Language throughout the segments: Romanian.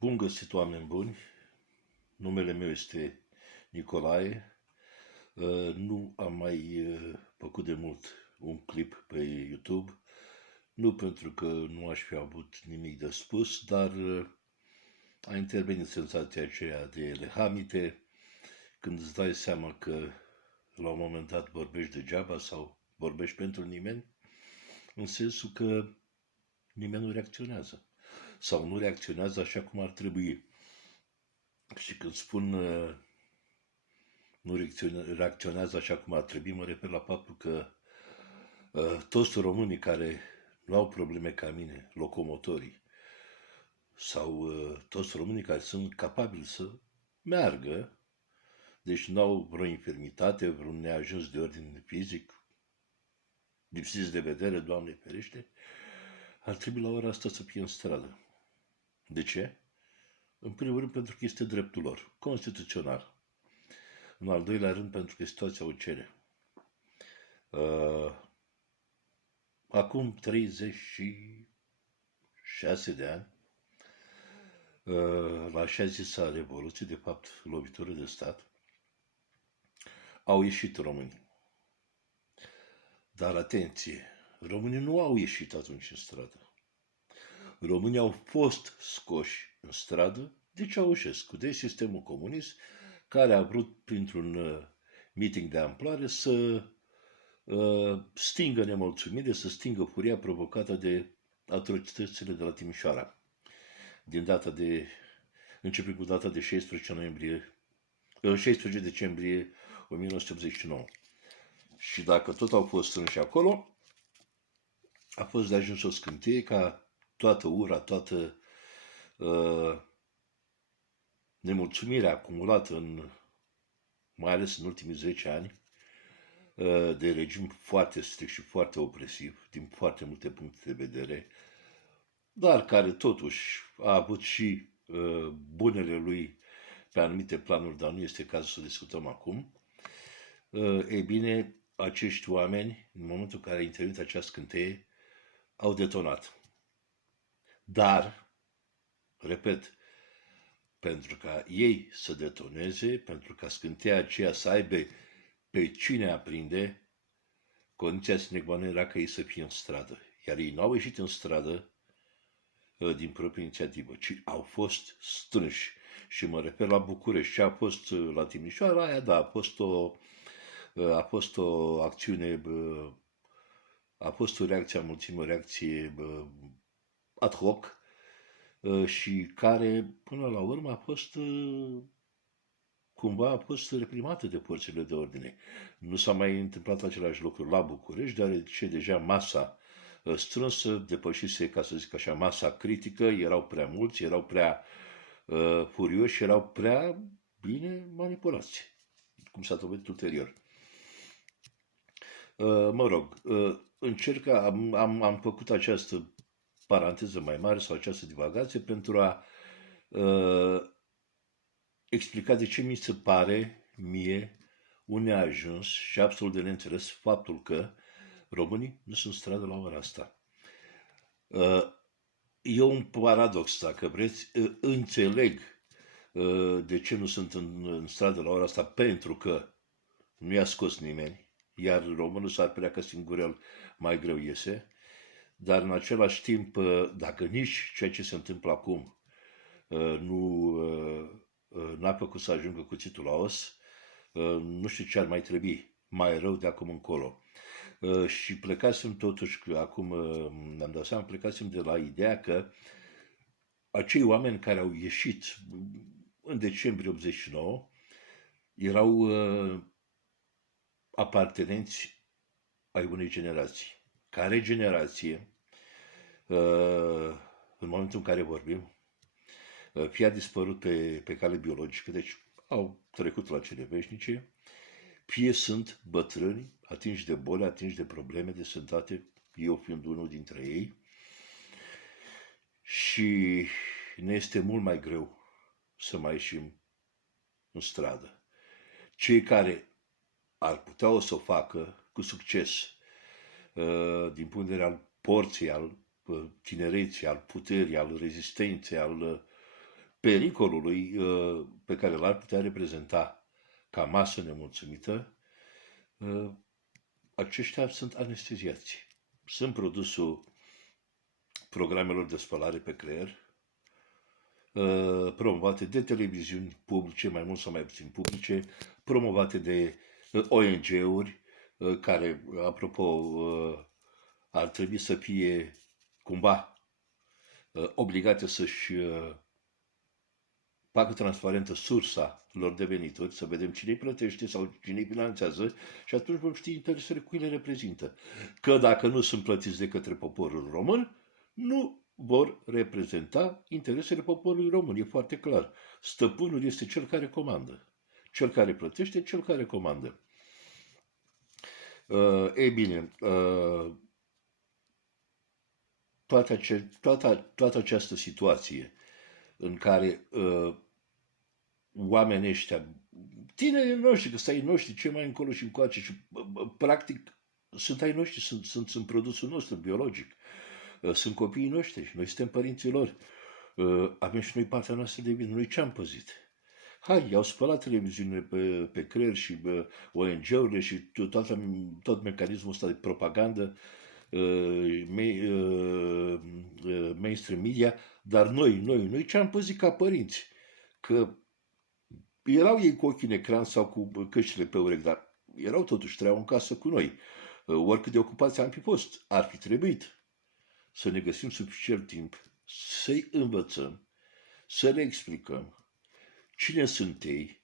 Bun găsit, oameni buni! Numele meu este Nicolae. Nu am mai făcut de mult un clip pe YouTube, nu pentru că nu aș fi avut nimic de spus, dar a intervenit senzația aceea de lehamite, când îți dai seama că la un moment dat vorbești degeaba sau vorbești pentru nimeni, în sensul că nimeni nu reacționează sau nu reacționează așa cum ar trebui. Și când spun nu reacționează așa cum ar trebui, mă refer la faptul că toți românii care nu au probleme ca mine, locomotorii, sau toți românii care sunt capabili să meargă, deci nu au vreo infirmitate, vreun neajuns de ordin fizic, lipsiți de vedere, Doamne ferește, ar trebui la ora asta să fie în stradă. De ce? În primul rând pentru că este dreptul lor, constituțional. În al doilea rând pentru că situația o cere. Acum 36 de ani, la așa zisa Revoluție, de fapt lovitură de stat, au ieșit românii. Dar atenție, românii nu au ieșit atunci în stradă. Românii au fost scoși în stradă de Ceaușescu, de sistemul comunist, care a vrut, printr-un meeting de amploare, să stingă nemulțumire, să stingă furia provocată de atrocitățile de la Timișoara, începând cu data de 16 decembrie 1989. Și dacă tot au fost strânși acolo, a fost de ajuns o scânteie ca toată ura, toată nemulțumirea acumulată mai ales în ultimii 10 ani, de regim foarte strict și foarte opresiv, din foarte multe puncte de vedere, dar care totuși a avut și bunele lui pe anumite planuri, dar nu este cazul să discutăm acum. Ei bine, acești oameni, în momentul în care a intervenit această scânteie, au detonat. Dar, repet, pentru ca ei să detoneze, pentru ca scânteia aceea să aibă pe cine aprinde, condiția sine qua non era ca ei să fie în stradă. Iar ei nu au ieșit în stradă din proprie inițiativă, ci au fost strânși. Și mă refer la București. Ce a fost la Timișoara, aia da, a fost o acțiune, a fost o reacție a mulțimii, o reacție ad hoc, și care, până la urmă, cumva a fost reprimată de forțele de ordine. Nu s-a mai întâmplat același lucru la București, deoarece deja masa strânsă depășise, ca să zic așa, masa critică, erau prea mulți, erau prea furioși, erau prea bine manipulați, cum s-a dovedit ulterior. Mă rog, am făcut această paranteză mai mare sau această divagație pentru a explica de ce mi se pare mie un neajuns și absolut de neînțeles faptul că românii nu sunt în stradă la ora asta. E un paradox, dacă vreți. Înțeleg de ce nu sunt în stradă la ora asta, pentru că nu i-a scos nimeni, iar românul s-ar părea că singur mai greu iese, dar în același timp, dacă nici ceea ce se întâmplă acum n-a făcut să ajungă cuțitul la os, nu știu ce ar mai trebui mai rău de acum încolo. Și plecasem totuși, acum mi-am dat seama, plecasem de la ideea că acei oameni care au ieșit în decembrie 89 erau apartenenți ai unei generații. Care generație, în momentul în care vorbim, fie a dispărut pe cale biologică, deci au trecut la cele veșnice, fie sunt bătrâni, atinși de boli, atinși de probleme de sănătate, eu fiind unul dintre ei, și ne este mult mai greu să mai ieșim în stradă. Cei care ar putea să o facă cu succes, din punct de vedere al porții, al tinereții, al puterii, al rezistenței, al pericolului pe care l-ar putea reprezenta ca masă nemulțumită, aceștia sunt anesteziați. Sunt produsul programelor de spălare pe creier, promovate de televiziuni publice, mai mult sau mai puțin publice, promovate de ONG-uri, care, apropo, ar trebui să fie cumva obligate să-și facă transparentă sursa lor de venituri, să vedem cine îi plătește sau cine îi finanțează și atunci vom ști interesele cui le reprezintă. Că dacă nu sunt plătiți de către poporul român, nu vor reprezenta interesele poporului român. E foarte clar. Stăpânul este cel care comandă. Cel care plătește, cel care comandă. Ei bine, toată această situație în care oamenii ăștia, tinerii noștri, că sunt ai noștri, ce mai încolo și încoace, și practic sunt ai noștri, sunt produsul nostru biologic, sunt copiii noștri, noi suntem părinții lor, avem și noi partea noastră de vină, noi ce-am păzit? Hai, i-au spălat televiziunile pe creier și ONG-urile și tot mecanismul ăsta de propagandă, mainstream media, dar noi ce-am păzit ca părinți? Că erau ei cu ochii în ecran sau cu căștile pe urechi, dar erau totuși, trăiau în casă cu noi. Oricât de ocupați am fi fost, ar fi trebuit să ne găsim suficient timp să-i învățăm, să le explicăm cine sunt ei,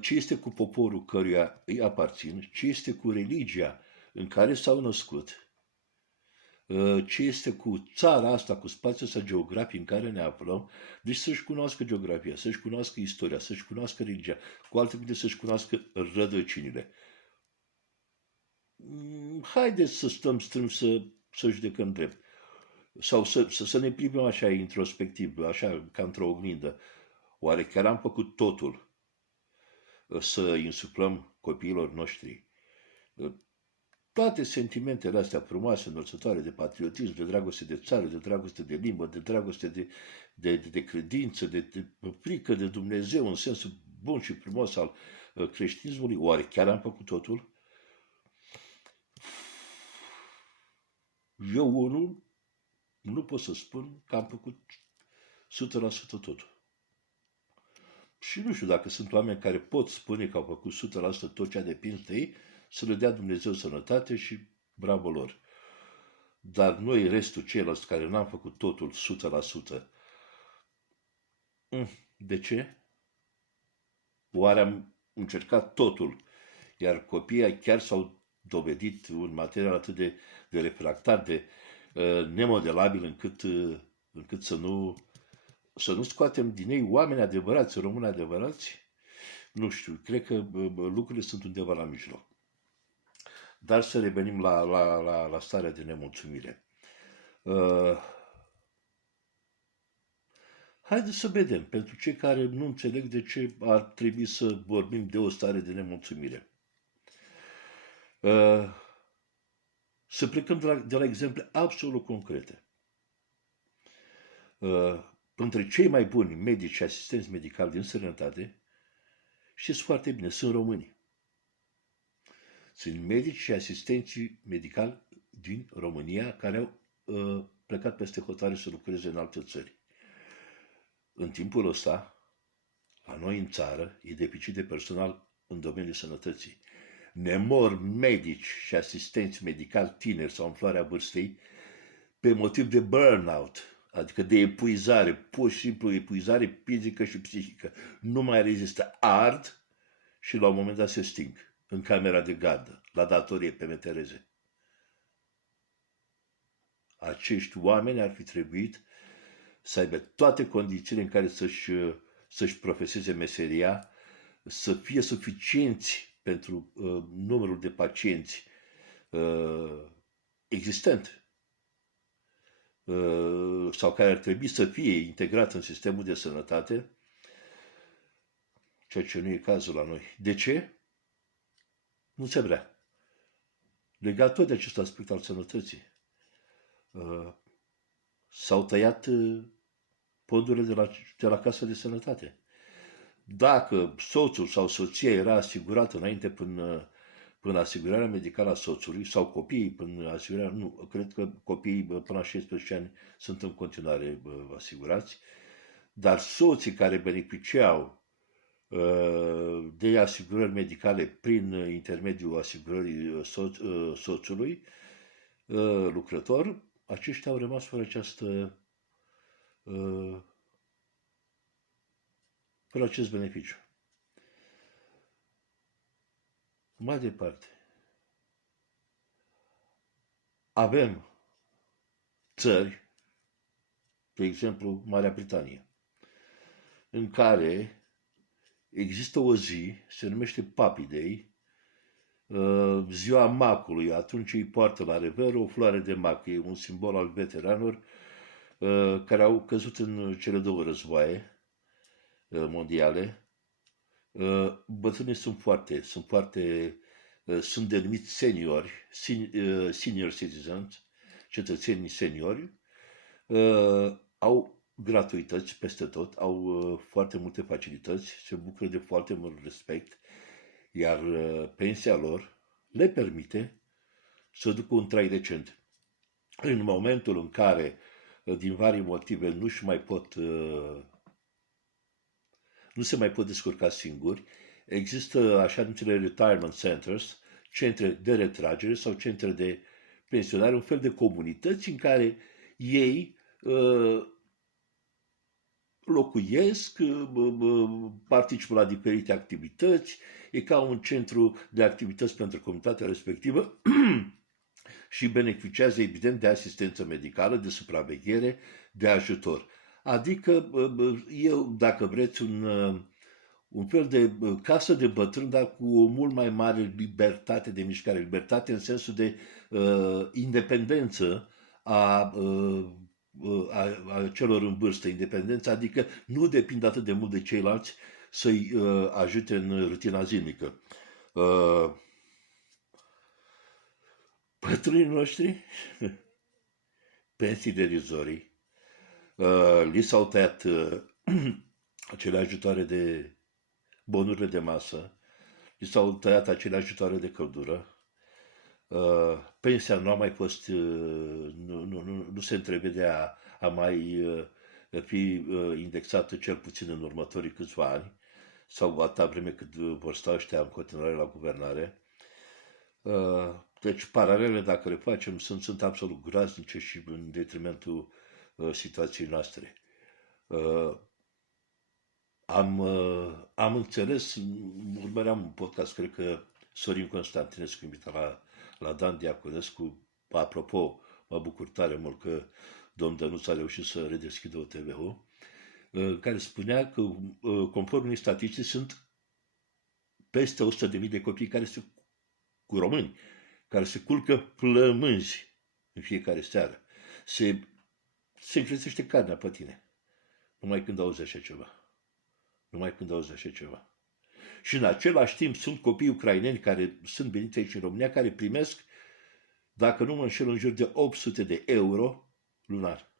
ce este cu poporul căruia îi aparțin, ce este cu religia în care s-au născut, ce este cu țara asta, cu spațiul ăsta geografic în care ne aflăm, deci să-și cunoască geografia, să-și cunoască istoria, să-și cunoască religia, cu alte cuvinte să-și cunoască rădăcinile. Haideți să stăm strâns să judecăm drept. Sau să ne privim așa introspectiv, așa ca într-o oglindă. Oare chiar am făcut totul să insuflăm copiilor noștri toate sentimentele astea frumoase, înălțătoare de patriotism, de dragoste de țară, de dragoste de limbă, de dragoste de credință, de frică de Dumnezeu în sensul bun și frumos al creștinismului? Oare chiar am făcut totul? Eu unul nu pot să spun că am făcut 100% totul. Și nu știu dacă sunt oameni care pot spune că au făcut 100% tot ce a depins de ei, să le dea Dumnezeu sănătate și bravo lor. Dar noi, restul ceilalți care n-am făcut totul 100%, de ce? Oare am încercat totul, iar copiii chiar s-au dovedit un material atât de refractar, de nemodelabil, încât să nu scoatem din ei oameni adevărați, români adevărați? Nu știu, cred că lucrurile sunt undeva la mijloc. Dar să revenim la starea de nemulțumire. Haideți să vedem, pentru cei care nu înțeleg de ce ar trebui să vorbim de o stare de nemulțumire. Să plecăm de la exemple absolut concrete. Între cei mai buni medici și asistenți medicali din sănătate, știți foarte bine, sunt români. Sunt medici și asistenții medicali din România care au plecat peste hotare să lucreze în alte țări. În timpul ăsta, la noi în țară, e deficit de personal în domeniul sănătății. Ne mor medici și asistenți medicali tineri sau în floarea vârstei pe motiv de burnout, adică de epuizare, pur și simplu epuizare fizică și psihică. Nu mai rezistă, ard și la un moment dat se sting în camera de gardă, la datorie pe metereze. Acești oameni ar fi trebuit să aibă toate condițiile în care să-și profeseze meseria, să fie suficienți pentru numărul de pacienți existent sau care ar trebui să fie integrat în sistemul de sănătate, ceea ce nu e cazul la noi. De ce? Nu se vrea. Legat tot de acest aspect al sănătății. S-au tăiat fondurile de la Casa de Sănătate. Dacă soțul sau soția era asigurat înainte până asigurarea medicală a soțului sau copiii până asigurarea, nu, cred că copiii până la 16 ani sunt în continuare asigurați, dar soții care beneficiau de asigurări medicale prin intermediul asigurării soțului lucrător, aceștia au rămas fără acest beneficiu. Mai departe, avem țări, de exemplu Marea Britanie, în care există o zi, se numește Puppy Day, ziua macului. Atunci îi poartă la rever o floare de mac. E un simbol al veteranilor care au căzut în cele două războaie mondiale. Bătrânii sunt denumiți seniori, senior citizens, cetățenii seniori, au gratuități peste tot, au foarte multe facilități, se bucură de foarte mult respect, iar pensia lor le permite să ducă un trai decent. În momentul în care, din vari motive, nu se mai pot descurca singuri, există așa numitele retirement centers, centre de retragere sau centre de pensionare, un fel de comunități în care ei locuiesc, participă la diferite activități, e ca un centru de activități pentru comunitatea respectivă și beneficiază evident de asistență medicală, de supraveghere, de ajutor. Adică eu, dacă vreți, un fel de casă de bătrân, dar cu o mult mai mare libertate de mișcare, libertate în sensul de independență a celor în vârstă, independență, adică nu depind atât de mult de ceilalți să-i ajute în rutina zilnică. Bătrânii noștri, pensii derizorii, li s-au tăiat acele ajutoare de bonurile de masă, li s-au tăiat acele ajutoare de căldură, pensia nu a mai fost, nu se întrevedea a mai fi indexată cel puțin în următorii câțiva ani, sau atâta vreme cât vor sta ăștia în continuare la guvernare. Deci paralele, dacă le facem, sunt absolut groaznice și în detrimentul situației noastre. Am înțeles, urmăream un podcast, cred că Sorin Constantinescu invitat la Dan Diaconescu. Apropo, mă bucur tare mult că domn Dănuț a reușit să redeschidă OTV-ul, care spunea că, conform unei statistici, sunt peste 100.000 de copii cu români, care se culcă plămânzi în fiecare seară. Se încrețește carnea pe tine. Numai când auzi așa ceva. Și în același timp sunt copii ucraineni care sunt veniți aici în România, care primesc, dacă nu mă înșel, în jur de 800 de euro lunar.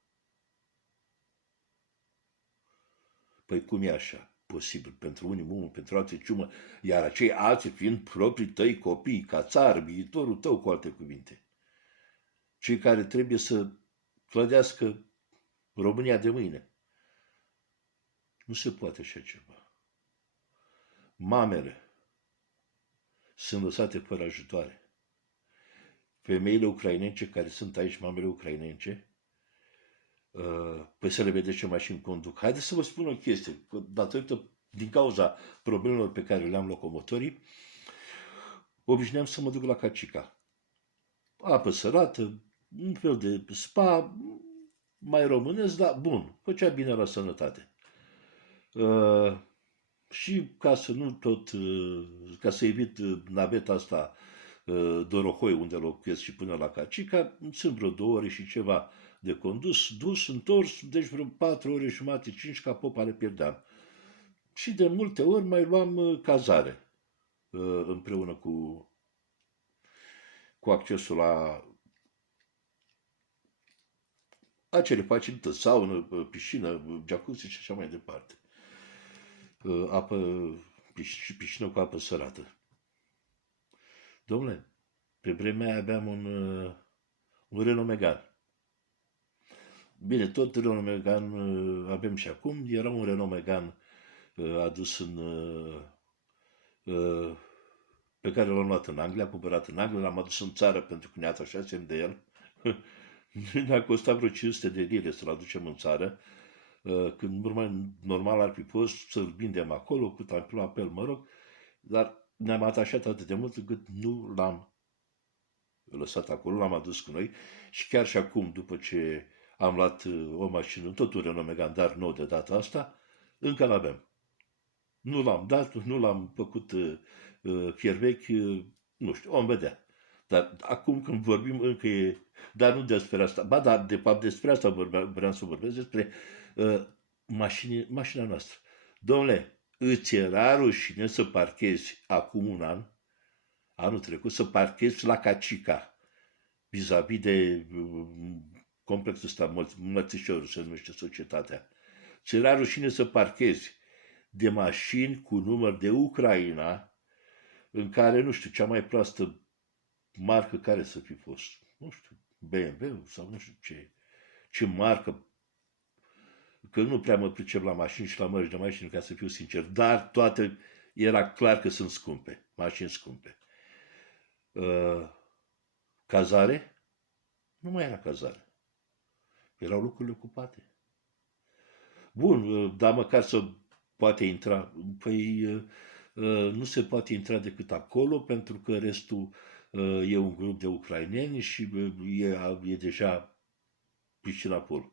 Păi cum e așa posibil? Pentru unii mumă, pentru alții ciumă, iar acei alții fiind proprii tăi copii, ca țar, viitorul tău, cu alte cuvinte. Cei care trebuie să clădească România de mâine. Nu se poate așa ceva. Mamele sunt lăsate fără ajutoare. Femeile ucrainence care sunt aici, mamele ucrainence, păi să le vedeți ce mașini conduc. Haideți să vă spun o chestie, că din cauza problemelor pe care le-am locomotorii, obișnuiam să mă duc la Cacica. Apă sărată, un fel de spa, mai românesc, dar bun, făcea bine la sănătate. Și ca să evit naveta asta Dorohoi, unde locuiesc, și până la Cacica, sunt vreo 2 ore și ceva de condus, dus, întors, deci vreo 4 ore jumate, 5, ca popa le pierdeam. Și de multe ori mai luam cazare împreună cu accesul acele facilități, saună, piscină, jacuzzi și așa mai departe. Apă, piscină cu apă sărată. Dom'le, pe vremea aia aveam un Renault Megane. Bine, tot Renault Megane avem și acum. Era un Renault Megane adus pe care l-am luat în Anglia, cumpărat în Anglia, l-am adus în țară pentru că ne atașasem de el. Ne-a costat vreo 500 de lire să-l aducem în țară, când normal ar fi fost să-l vindem acolo, cât am plătit pe el, mă rog, dar ne-am atașat atât de mult încât nu l-am lăsat acolo, l-am adus cu noi și chiar și acum, după ce am luat o mașină, tot un Renault Megane, dar nou de data asta, încă l-avem. Nu l-am dat, nu l-am făcut fier vechi, nu știu, om vedea. Dar acum când vorbim încă e, dar nu despre asta, ba da, de fapt despre asta vreau să vorbesc, despre mașina noastră. Domnule, îți era rușine să parchezi acum un an, anul trecut, să parchezi la Cacica, vis-a-vis de complexul ăsta, Mărțișorul se numește societatea. Ți era rușine să parchezi de mașini cu număr de Ucraina, în care, nu știu, cea mai proastă marcă care să fi fost, nu știu, BMW sau nu știu ce marcă, că nu prea mă pricep la mașini și la mărci de mașini, ca să fiu sincer, dar toate era clar că sunt scumpe, mașini scumpe. Cazare? Nu mai era cazare. Erau lucrurile ocupate. Bun, dar măcar să poate intra. Păi nu se poate intra decât acolo, pentru că restul e un grup de ucraineni și e deja piscina acolo.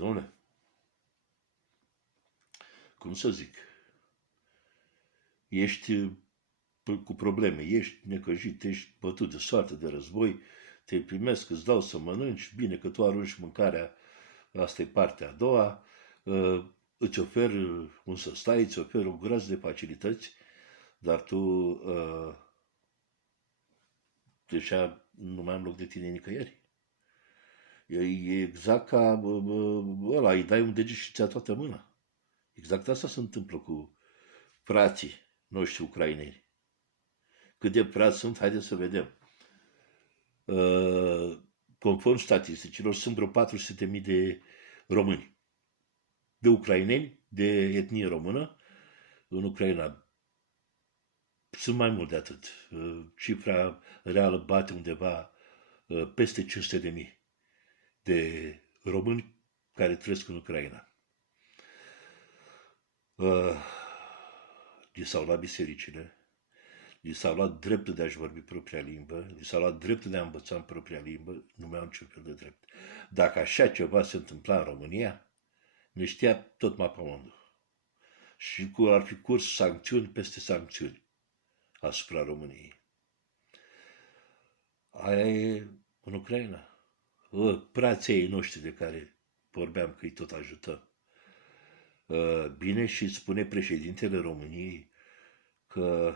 Dom'le, cum să zic, ești cu probleme, ești necăjit, ești bătut de soartă, de război, te primesc, îți dau să mănânci, bine că tu arunci mâncarea, asta e partea a doua, îți ofer un să stai, îți ofer o groază de facilități, dar tu deja nu mai am loc de tine nicăieri. E exact ca ăla, îi dai un deget și ți-a toată mâna. Exact asta se întâmplă cu frații noștri ucraineni. Cât de frați sunt, haideți să vedem. Conform statisticilor, sunt vreo 400.000 de români, de ucraineni, de etnie română, în Ucraina. Sunt mai mult de atât. Cifra reală bate undeva peste 500.000 de români care trăiesc în Ucraina. Li s-au luat bisericile, li s-au luat dreptul de a-și vorbi propria limbă, li s-au luat dreptul de a învăța în propria limbă, nu mai au niciun fel de drept. Dacă așa ceva se întâmpla în România, ne știa tot mapamondul. Și ar fi curs sancțiuni peste sancțiuni asupra României. Aia e în Ucraina. Prații noștri de care vorbeam că îi tot ajutăm. Bine, și spune președintele României că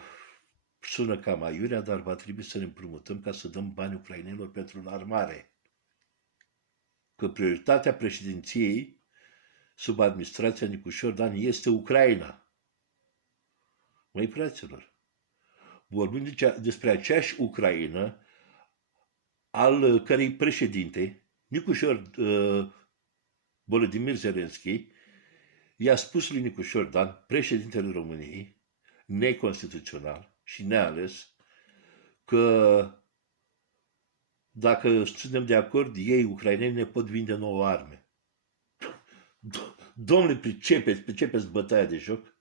sună cam aiurea, dar va trebui să ne împrumutăm ca să dăm bani ucrainenilor pentru înarmare. Că prioritatea președinției sub administrația Nicușor Dan este Ucraina. Măi, fraților, vorbim despre aceeași Ucraina al cărei președinte, Nicușor Volodymyr Zelensky, i-a spus lui Nicușor Dan, președintele României, neconstituțional și neales, că dacă suntem de acord, ei, ucraineni, ne pot vinde nouă arme. Domnule, pricepeți bătaia de joc?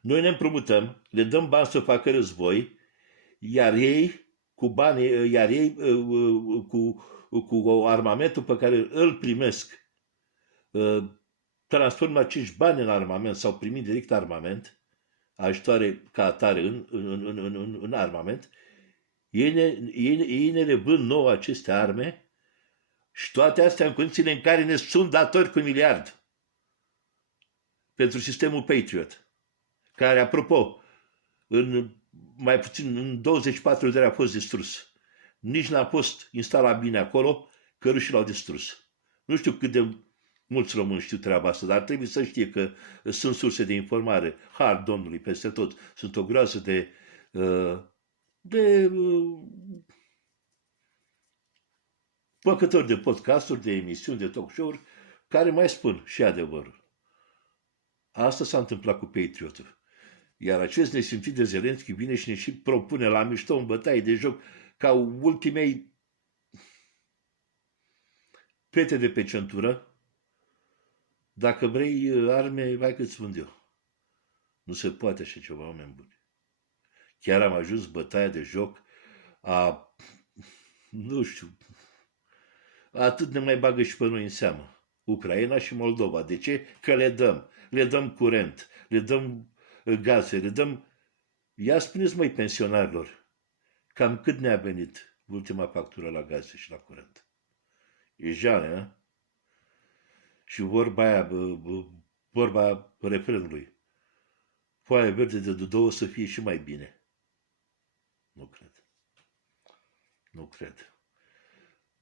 Noi ne împrumutăm, le dăm bani să facă război, iar ei, cu banii, cu armamentul pe care îl primesc, transformă acești bani în armament sau primit direct armament, ajutoare ca atare în armament, ei ne revând nouă aceste arme și toate astea în condițiile în care ne sunt datori cu 1 miliard pentru sistemul Patriot, care, apropo, în mai puțin în 24 de ore a fost distrus. nici n-a fost instalat bine acolo, că rușii l-au distrus. Nu știu cât de mulți români știu treaba asta, dar trebuie să știe că sunt surse de informare, har Domnului peste tot. Sunt o groază de făcători de podcasturi, de emisiuni, de talk show-uri, care mai spun și adevărul. Asta s-a întâmplat cu Patriotul. Iar acest nesimțit de Zelenski vine și ne și propune la mișto în bătaie de joc ca ultimei pete de pe centură. Dacă vrei arme, hai că-ți spun eu. Nu se poate așa ceva, oameni buni. Chiar am ajuns bătaia de joc nu știu, atât ne mai bagă și pe noi în seamă. Ucraina și Moldova. De ce? Că le dăm. Le dăm curent, le dăm gaze, le dăm... Ia spuneți, măi, pensionarilor, cam cât ne-a venit ultima factură la gaze și la curent? E jale, a? Și vorba refrenului. Foaia verde de două să fie și mai bine. Nu cred. Nu cred.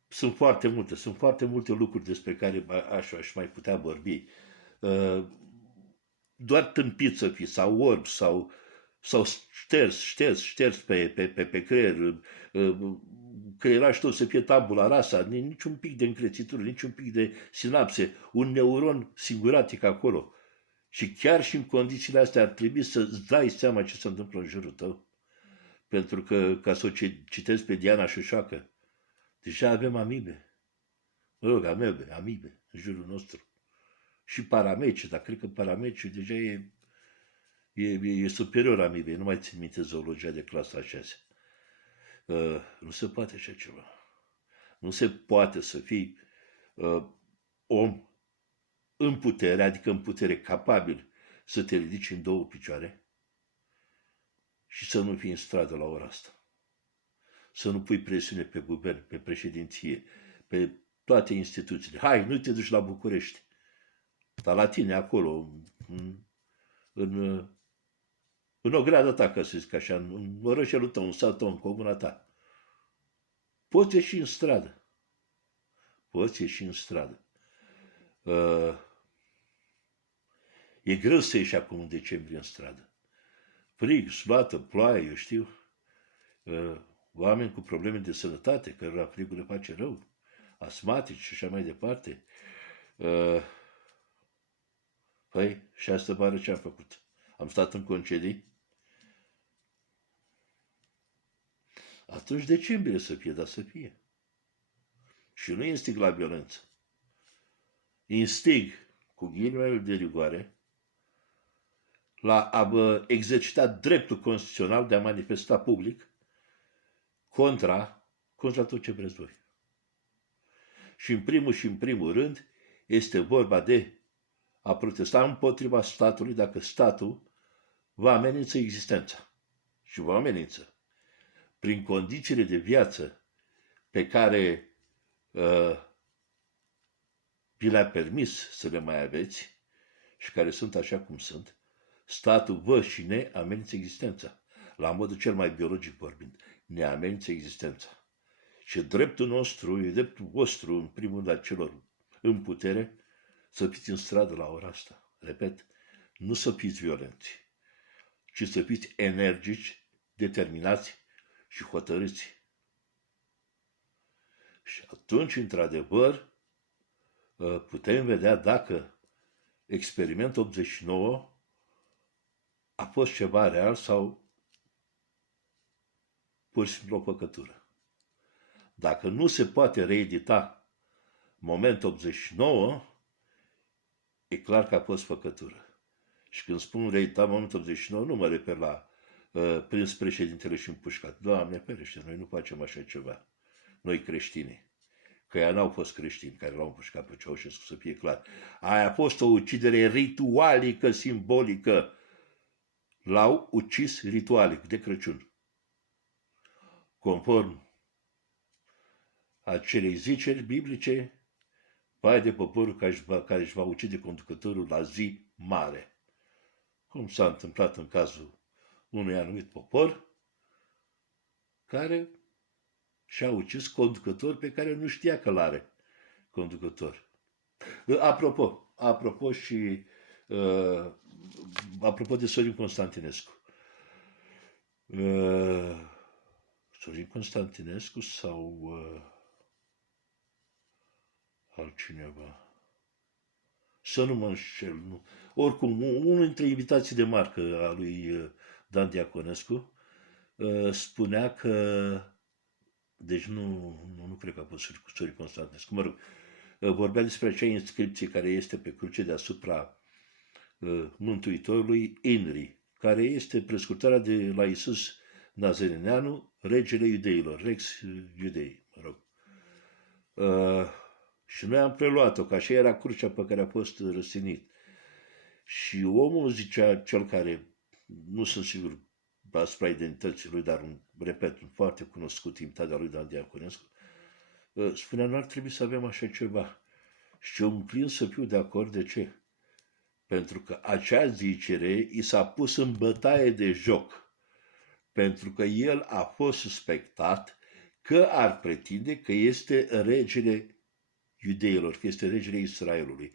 Sunt foarte multe lucruri despre care aș mai putea vorbi. Doar tâmpit să fii, sau orb, sau șters pe creier, creierașul tău să fie tabula rasa, niciun pic de încrețitură, niciun pic de sinapse, un neuron singuratic acolo. Și chiar și în condițiile astea ar trebui să-ți dai seama ce se întâmplă în jurul tău. Pentru că, ca să o citesc pe Diana Șușoacă, deja avem amibe. Amibe în jurul nostru. Și parameci, dar cred că parameciul deja e superior amibei. Nu mai țin minte zoologia de clasa 6. Nu se poate așa ceva. Nu se poate să fii om în putere, adică în putere capabil să te ridici în două picioare și să nu fii în stradă la ora asta. Să nu pui presiune pe guvern, pe președinție, pe toate instituțiile. Hai, nu te duci la București. Dar la tine, acolo, în ogradă ta, ca să zic așa, în orășelul tău, în satul tău, în comuna ta. Poți ieși în stradă. E greu să ieși acum în decembrie în stradă. Frig, sloată, ploaie, eu știu. Oameni cu probleme de sănătate, cărora frigul le face rău, asmatici și așa mai departe. Păi, și asta vară ce am făcut? Am stat în concedii? Atunci decembrie să fie, dar să fie. Și nu instig la violență. Instig, cu ghilimele de rigoare, la a exercita dreptul constituțional de a manifesta public contra tot ce vreți voi. Și în primul rând este vorba de a protesta împotriva statului dacă statul vă amenință existența. Și vă amenință prin condițiile de viață pe care vi le-a permis să le mai aveți și care sunt așa cum sunt, statul vă și ne amenință existența. La modul cel mai biologic vorbind, ne amenință existența. Și dreptul nostru, e dreptul vostru, în primul rând, a celor în putere, să fiți în stradă la ora asta. Repet, nu să fiți violenți, ci să fiți energici, determinați și hotărâți. Și atunci, într-adevăr, putem vedea dacă experimentul 89 a fost ceva real sau pur și simplu o făcătură. Dacă nu se poate reedita momentul 89, e clar că a fost făcătură. Și când spun reedita momentul 89, nu mă refer la prins președintele și împușcat. Doamne ferește, noi nu facem așa ceva. Noi creștini. Că ea n-au fost creștini care l-au împușcat pe Ceaușescu, să fie clar. Aia a fost o ucidere ritualică, simbolică. L-au ucis ritualic de Crăciun. Conform acelei ziceri biblice, vai de poporul care își va ucide conducătorul la zi mare. Cum s-a întâmplat în cazul unui anumit popor care și a ucis conducător pe care nu știa că l-are conducător. Apropo și apropo de Sorin Constantinescu. Sorin Constantinescu sau altcineva? Să nu mă înșel. Nu. Oricum, unul dintre invitații de marcă a lui Dan Diaconescu spunea că, deci nu cred că a fost Sorin Constantinescu, mă rog, vorbea despre acea inscripție care este pe cruce deasupra Mântuitorului, INRI, care este prescurtarea de la Iisus Nazareneanu, regele iudeilor, Rex Iudei, mă rog. Și noi am preluat-o, că așa era crucea pe care a fost răstignit. Și omul zicea, cel care, nu sunt sigur asupra identității lui, dar repet, un foarte cunoscut imitat al lui Dan Diaconescu, spunea, nu ar trebui să avem așa ceva. Și eu îmi să fiu de acord. De ce? Pentru că acea zicere i s-a pus în bătaie de joc. Pentru că el a fost suspectat că ar pretinde că este regele iudeilor, că este regele Israelului.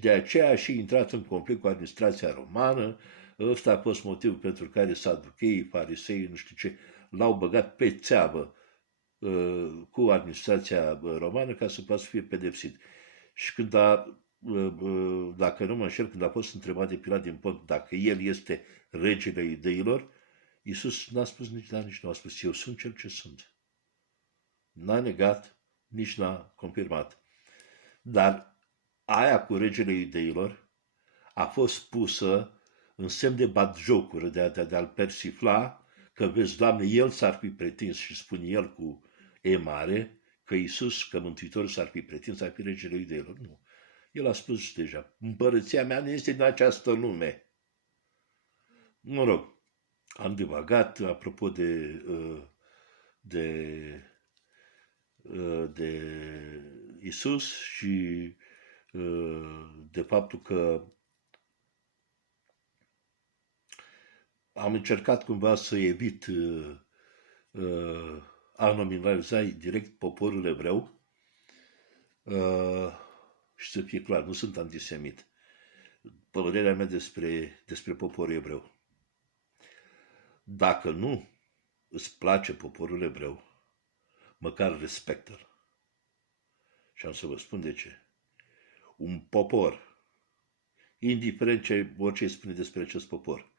De aceea a și intrat în conflict cu administrația romană. Ăsta a fost motivul pentru care saducheii, farisei, nu știu ce, l-au băgat pe țeavă cu administrația romană ca să poată să fie pedepsit. Și când dacă nu mă înșel, când a fost întrebat de Pilat din Pont dacă el este regele iudeilor, Iisus n-a spus nici da, nici nu a spus, eu sunt cel ce sunt. N-a negat, nici n-a confirmat. Dar aia cu regele iudeilor a fost pusă în semn de batjocură, de a-l persifla, că vezi, Doamne, el s-ar fi pretins, și spune el cu E mare, că Iisus, că Mântuitorul s-ar fi pretins, s-ar fi regele iudeilor. Nu. El a spus deja, împărăția mea nu este din această lume. Mă rog, am divagat apropo de Iisus și de faptul că am încercat cumva să evit a nominaliza direct poporul evreu și să fie clar, nu sunt antisemit. Părerea mea despre poporul evreu. Dacă nu îți place poporul evreu, măcar respectă-l. Și am să vă spun de ce. Un popor, indiferent orice spune despre acest popor,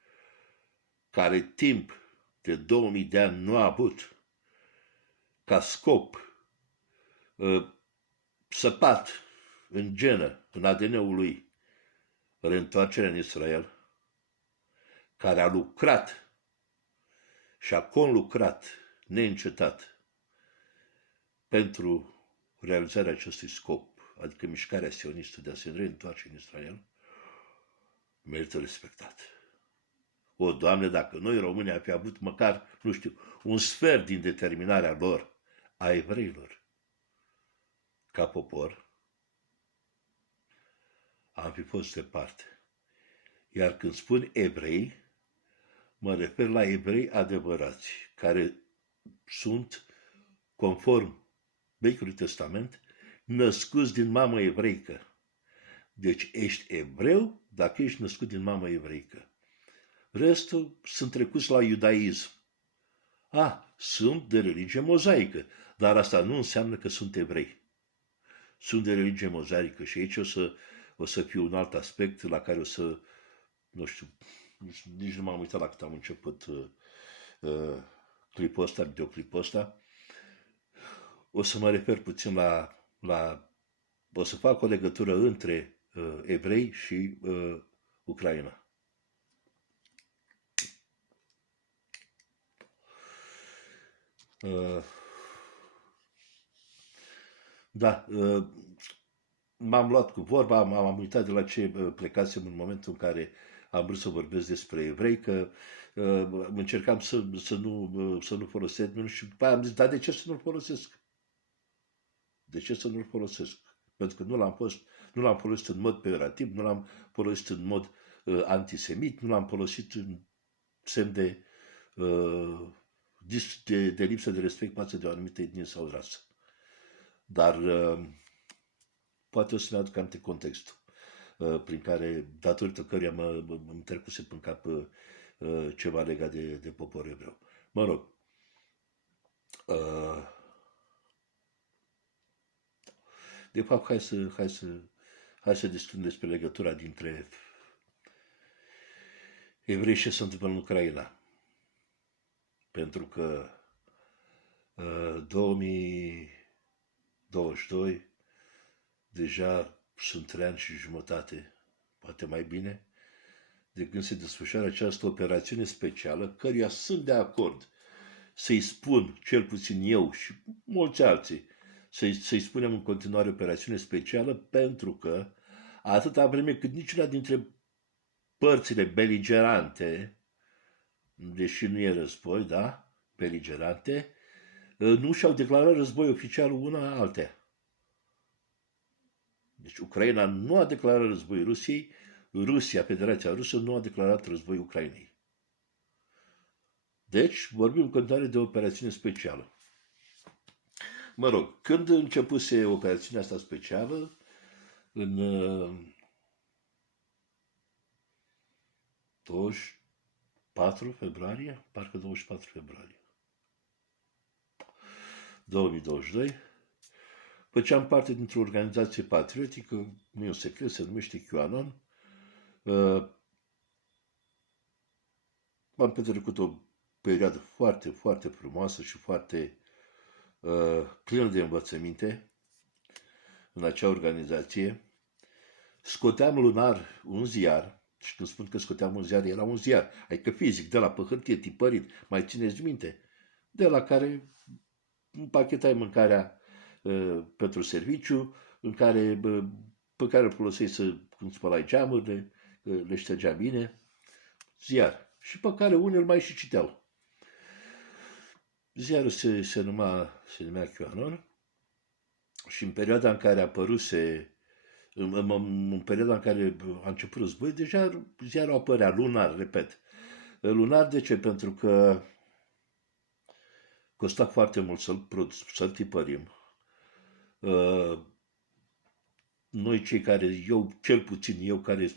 care timp de 2000 de ani nu a avut ca scop săpat în genă, în ADN-ul lui, reîntoarcerea în Israel, care a lucrat și a conlucrat neîncetat pentru realizarea acestui scop, adică mișcarea sionistă de a se reîntoarce în Israel, merită respectat. O, Doamne, dacă noi românii am fi avut măcar, nu știu, un sfert din determinarea lor, a evreilor, ca popor, am fi fost departe. Iar când spun evrei, mă refer la evrei adevărați, care sunt, conform Vechiului Testament, născuți din mamă evreică. Deci ești evreu dacă ești născut din mamă evreică. Restul sunt trecuți la iudaism. Sunt de religie mozaică, dar asta nu înseamnă că sunt evrei. Sunt de religie mozaică și aici o să fie un alt aspect la care o să, nu știu, nici nu m-am uitat la cât am început clipul ăsta, videoclipul ăsta. O să mă refer puțin o să fac o legătură între evrei și Ucraina. M-am luat cu vorba, m-am uitat de la ce plecasem în momentul în care am vrut să vorbesc despre evrei, că încercam să nu folosesc, și după aia am zis, dar de ce să nu-l folosesc? De ce să nu-l folosesc? Pentru că nu l-am folosit în mod peorativ, nu l-am folosit în mod antisemit, nu l-am folosit în semn de de lipsă de respect față de o anumită etnie sau rasă. Dar poate o să-mi aduc aminte contextul prin care, datorită căruia îmi trecuse în cap ceva legat de poporul evreu. Mă rog, de fapt, hai să discutăm despre legătura dintre evrei și ce se întâmplă în Ucraina. Pentru că 2022 deja sunt 3 ani și jumătate, poate mai bine, de când se desfășoară această operațiune specială, căruia sunt de acord să-i spun, cel puțin eu și mulți alții, să-i spunem în continuare operațiune specială, pentru că atâta vreme cât niciuna dintre părțile beligerante, deși nu e război, da, beligerante, nu și-au declarat război oficial una altea. Deci Ucraina nu a declarat război Rusiei, Rusia, Federația Rusă, nu a declarat război Ucrainei. Deci, vorbim în continuare de o operațiune specială. Mă rog, când începuse operațiunea asta specială, în 24 februarie, parcă 24 februarie 2022, făceam parte dintr-o organizație patriotică, nu e un secret, se numește QAnon. Am petrecut o perioadă foarte, foarte frumoasă și foarte plină de învățăminte în acea organizație. Scoteam lunar un ziar, și când spun că scoteam un ziar, era un ziar, adică fizic, de la pe hârtie, tipărit, mai țineți minte, de la care împachetai mâncarea pentru serviciu, pe care îl foloseai când spălai geamurile, le ștergea bine, ziar, și pe care unii îl mai și citeau. Ziarul se numea QAnon și în perioada în care apăruse, în perioada în care a început război, deja ziarul apărea lunar, repet. Lunar de ce? Pentru că costa foarte mult să-l tipărim. Noi cei care, cel puțin eu care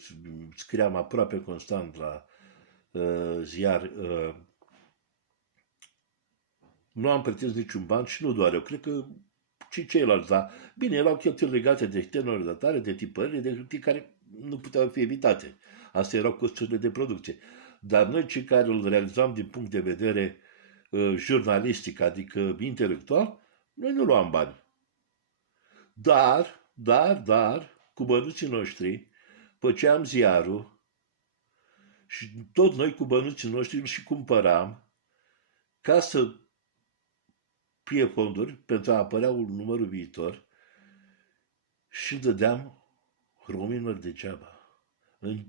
scriam aproape constant la ziar, nu am pretins niciun ban și nu doar eu, cred că și ceilalți, da. Bine, erau cheltuieli legate de tenori datare, de tipări, de hârtii care nu puteau fi evitate. Astea erau costurile de producție. Dar noi cei care îl realizam din punct de vedere jurnalistic, adică intelectual, noi nu luam bani. Dar, cu bănuții noștri, făceam ziarul și tot noi cu bănuții noștri îl și cumpăram ca să fie fonduri pentru a apărea un numărul viitor și îl dădeam românilor degeaba. În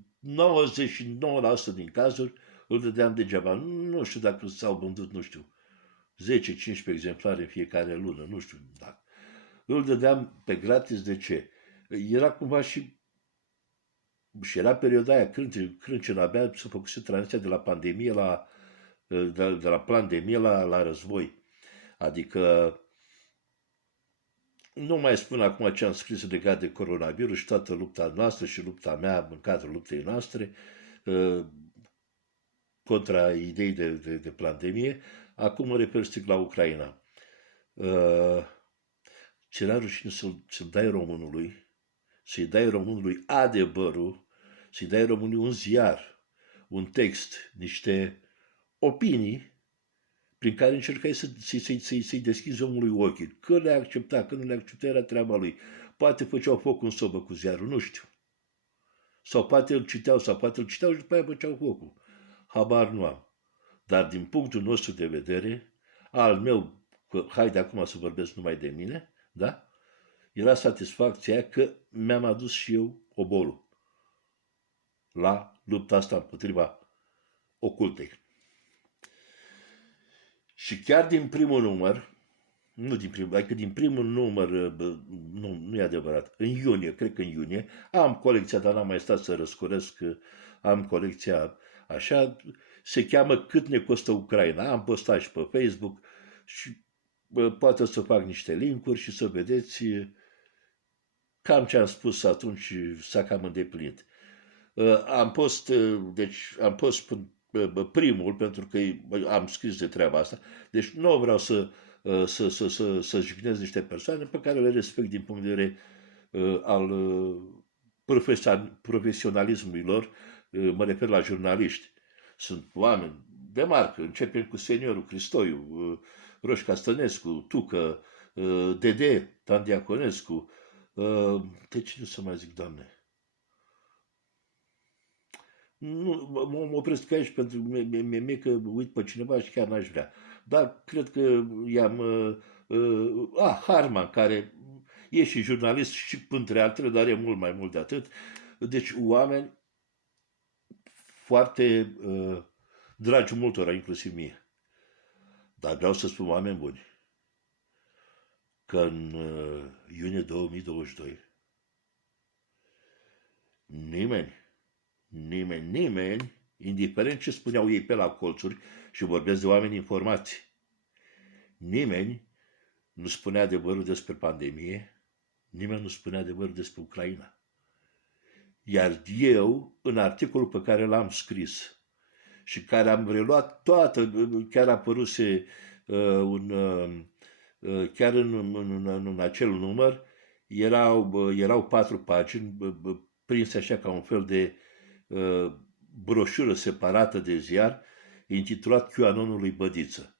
99% din cazuri îl dădeam degeaba. Nu știu dacă s-au vândut, 10-15 exemplare în fiecare lună, nu știu dacă. Îl dădeam pe gratis. De ce? Era cumva și era perioada aia crâncen abia se făcuse tranziția de la pandemie de la pandemie la război. Adică nu mai spun acum ce am scris legat de coronavirus și toată lupta noastră și lupta mea în cadrul luptei noastre contra ideii de pandemie. Acum mă refer strict la Ucraina. Ce era rușine să-l dai românului, să-i dai românului adevărul, să-i dai românului un ziar, un text, niște opinii prin care încercai să-i deschizi omului ochii. Că le accepta, că nu le accepta, era treaba lui. Poate făceau foc în sobă cu ziarul, nu știu. Sau poate îl citeau și după aia făceau focul. Habar nu am. Dar din punctul nostru de vedere, al meu, că haide acum să vorbesc numai de mine, da? Era satisfacția aia că mi-am adus și eu obolul la lupta asta împotriva ocultei. Și chiar din primul număr, adică din primul număr, nu e adevărat, în iunie, cred că în iunie, am colecția, dar n-am mai stat să răscoresc, am colecția așa, se cheamă Cât ne costă Ucraina. Am postat și pe Facebook și poate să fac niște linkuri și să vedeți cam ce am spus atunci s-a cam îndeplinit. Am fost primul, pentru că am scris de treaba asta, deci nu vreau să jignesc niște persoane pe care le respect din punct de vedere al profesionalismului lor, mă refer la jurnaliști. Sunt oameni de marcă, începem cu seniorul Cristoiu, Roșca Stănescu, Tucă, Dede, Dan Diaconescu, de ce nu să mai zic, Doamne? Nu, mă opresc aici pentru mie că uit pe cineva și chiar n-aș vrea. Dar cred că i-am... Harman, care e și jurnalist și între altele, dar e mult mai mult de atât. Deci oameni foarte dragi multora, inclusiv mie. Dar vreau să spun, oameni buni, că în iunie 2022 nimeni, indiferent ce spuneau ei pe la colțuri, și vorbesc de oameni informați, nimeni nu spunea adevărul despre pandemie, nimeni nu spunea adevărul despre Ucraina. Iar eu, în articolul pe care l-am scris și care am reluat toată, chiar apăruse chiar în acel număr, erau 4 pagini, prinse așa ca un fel de broșură separată de ziar, intitulat QAnonul lui Bădiță.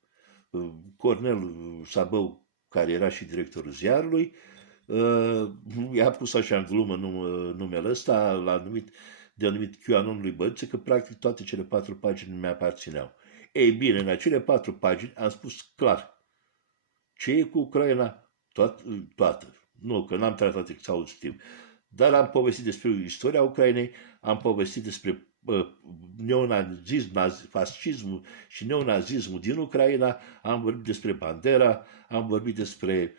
Cornel Sabău, care era și directorul ziarului, i-a pus așa în glumă numele ăsta, l-a denumit QAnonul lui Bădiță, că practic toate cele 4 pagini nu mi-aparțineau. Ei bine, în acele 4 pagini am spus clar ce e cu Ucraina, toată. Nu, că n-am tratat exhaustiv. Dar am povestit despre istoria Ucrainei, am povestit despre neonazism, fascismul și neonazismul din Ucraina, am vorbit despre Bandera, am vorbit despre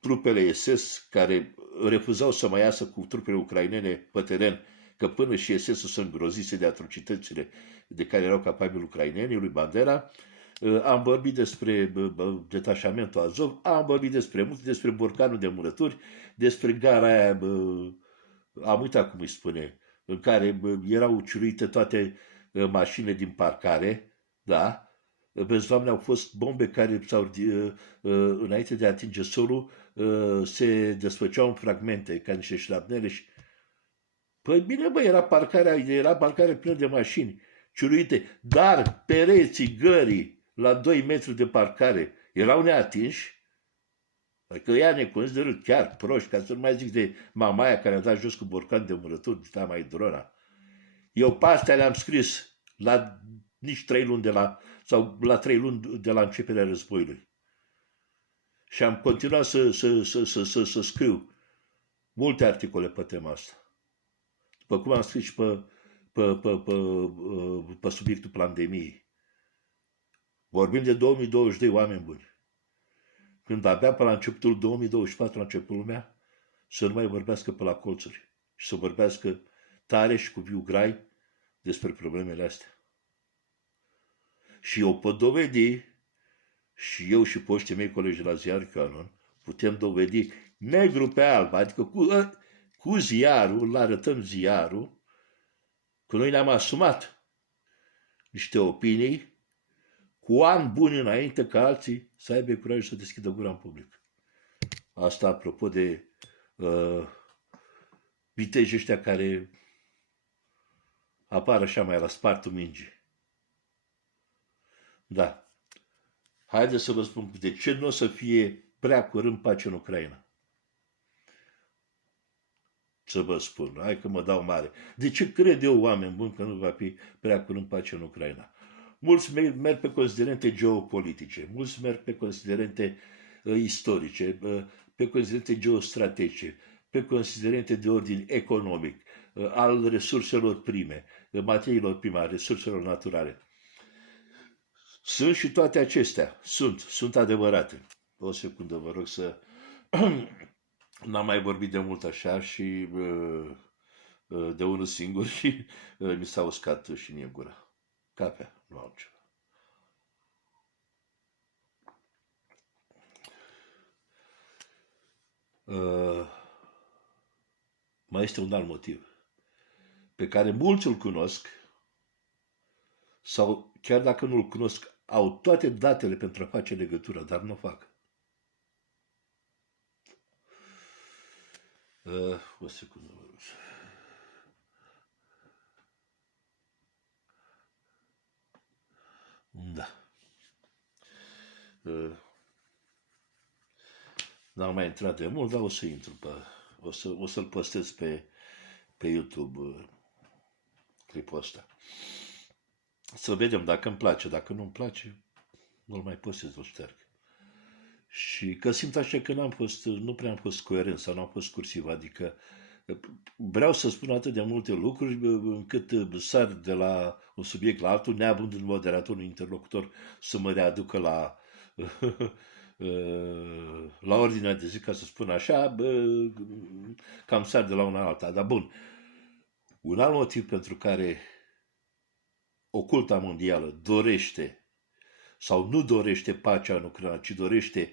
trupele SS care refuzau să mai iasă cu trupele ucrainene pe teren, că până și SS-ul se îngrozise de atrocitățile de care erau capabili ucrainenii, lui Bandera. Am vorbit despre detașamentul Azov, am vorbit despre borcanul de murături, despre gara aia, am uitat cum îi spune, în care erau ciuruite toate mașinile din parcare, da? Vezi, Doamne, au fost bombe care înainte de a atinge solul, se desfăceau în fragmente, ca niște șrapnele și... Păi bine, bă, era parcare plină de mașini, ciuruite, dar pereții gării la 2 metri de parcare erau neatinși, adică ea ne consideră chiar proști, ca să nu mai zic de mamaia care a dat jos cu borcan de murături, de mai drona. Eu pe astea le-am scris la nici 3 luni la 3 luni de la începerea războiului. Și am continuat să scriu multe articole pe tema asta. După cum am scris și pe subiectul pandemiei. Vorbim de 2022, oameni buni. Când abia pe la începutul 2024 a început lumea să nu mai vorbească pe la colțuri și să vorbească tare și cu viu grai despre problemele astea. Și eu pot dovedi, și eu și poștii mei colegi de la ziar QAnon, putem dovedi negru pe alb, adică cu ziarul, îl arătăm ziarul, că noi ne-am asumat niște opinii cu ani buni înainte ca alții să aibă curajul să deschidă gura în public. Asta apropo de vitejii ăștia care apar așa mai la spartul mingii. Da. Haideți să vă spun de ce nu o să fie prea curând pace în Ucraina. Să vă spun, hai că mă dau mare. De ce cred eu, oameni buni, că nu va fi prea curând pace în Ucraina? Mulți merg pe considerente geopolitice, mulți merg pe considerente istorice, pe considerente geostrategice, pe considerente de ordin economic, al resurselor prime, materiilor prime, al resurselor naturale. Sunt și toate acestea, sunt adevărate. O secundă, vă rog să... N-am mai vorbit de mult așa și de unul singur și mi s-a uscat și mie gura. Cafea, nu altceva. Mai este un alt motiv pe care mulți îl cunosc sau chiar dacă nu îl cunosc, au toate datele pentru a face legătura, dar nu o fac. O secundă. Da. N-am mai intrat de mult, dar o să intru pe... O să-l postez pe YouTube clipul ăsta. Să vedem dacă îmi place. Dacă nu îmi place, nu-l mai postez, o șterg. Și că simt așa că nu prea am fost coerent sau n-am fost cursiv, adică vreau să spun atât de multe lucruri încât sar de la un subiect la altul, neavând un moderator, un interlocutor să mă readucă la ordinea de zi, ca să spun așa, cam sar de la una la alta. Dar bun, un alt motiv pentru care oculta mondială dorește sau nu dorește pacea în Ucraina, ci dorește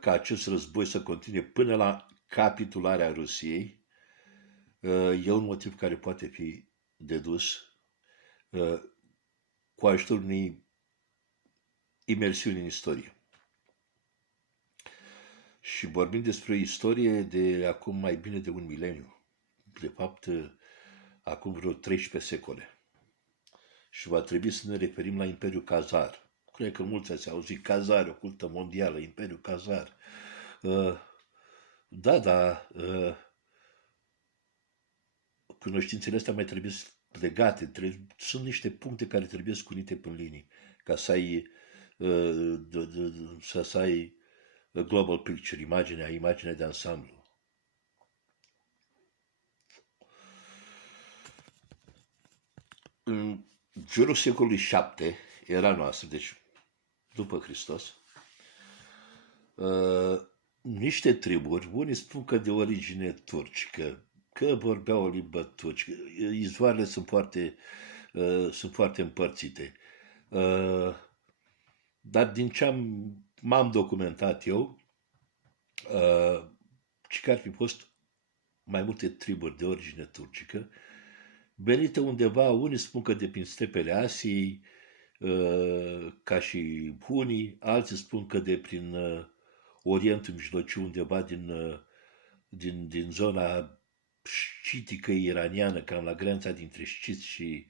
ca acest război să continue până la capitularea Rusiei, e un motiv care poate fi dedus cu ajutorul unei imersiuni în istorie. Și vorbim despre o istorie de acum mai bine de un mileniu. De fapt, acum vreo 13 secole. Și va trebui să ne referim la Imperiul Khazar. Cred că mulți ați auzit Khazar, ocultă mondială, Imperiul Khazar. Da, cunoștințele astea mai trebuie legate. Sunt niște puncte care trebuie unite pe linii ca să ai global picture, imaginea de ansamblu. În jurul secolului VII era noastră, deci după Hristos, niște triburi, unii spun că de origine turcică, că vorbeau o limbă turcică, izvoarele sunt foarte împărțite. Dar din ce m-am documentat eu, ci că ar fi fost mai multe triburi de origine turcică, venite undeva, unii spun că de prin stepele Asiei, ca și hunii, alții spun că de prin Orientul Mijlociu, undeva din zona sciitică iraniană, cam la granița dintre sciți și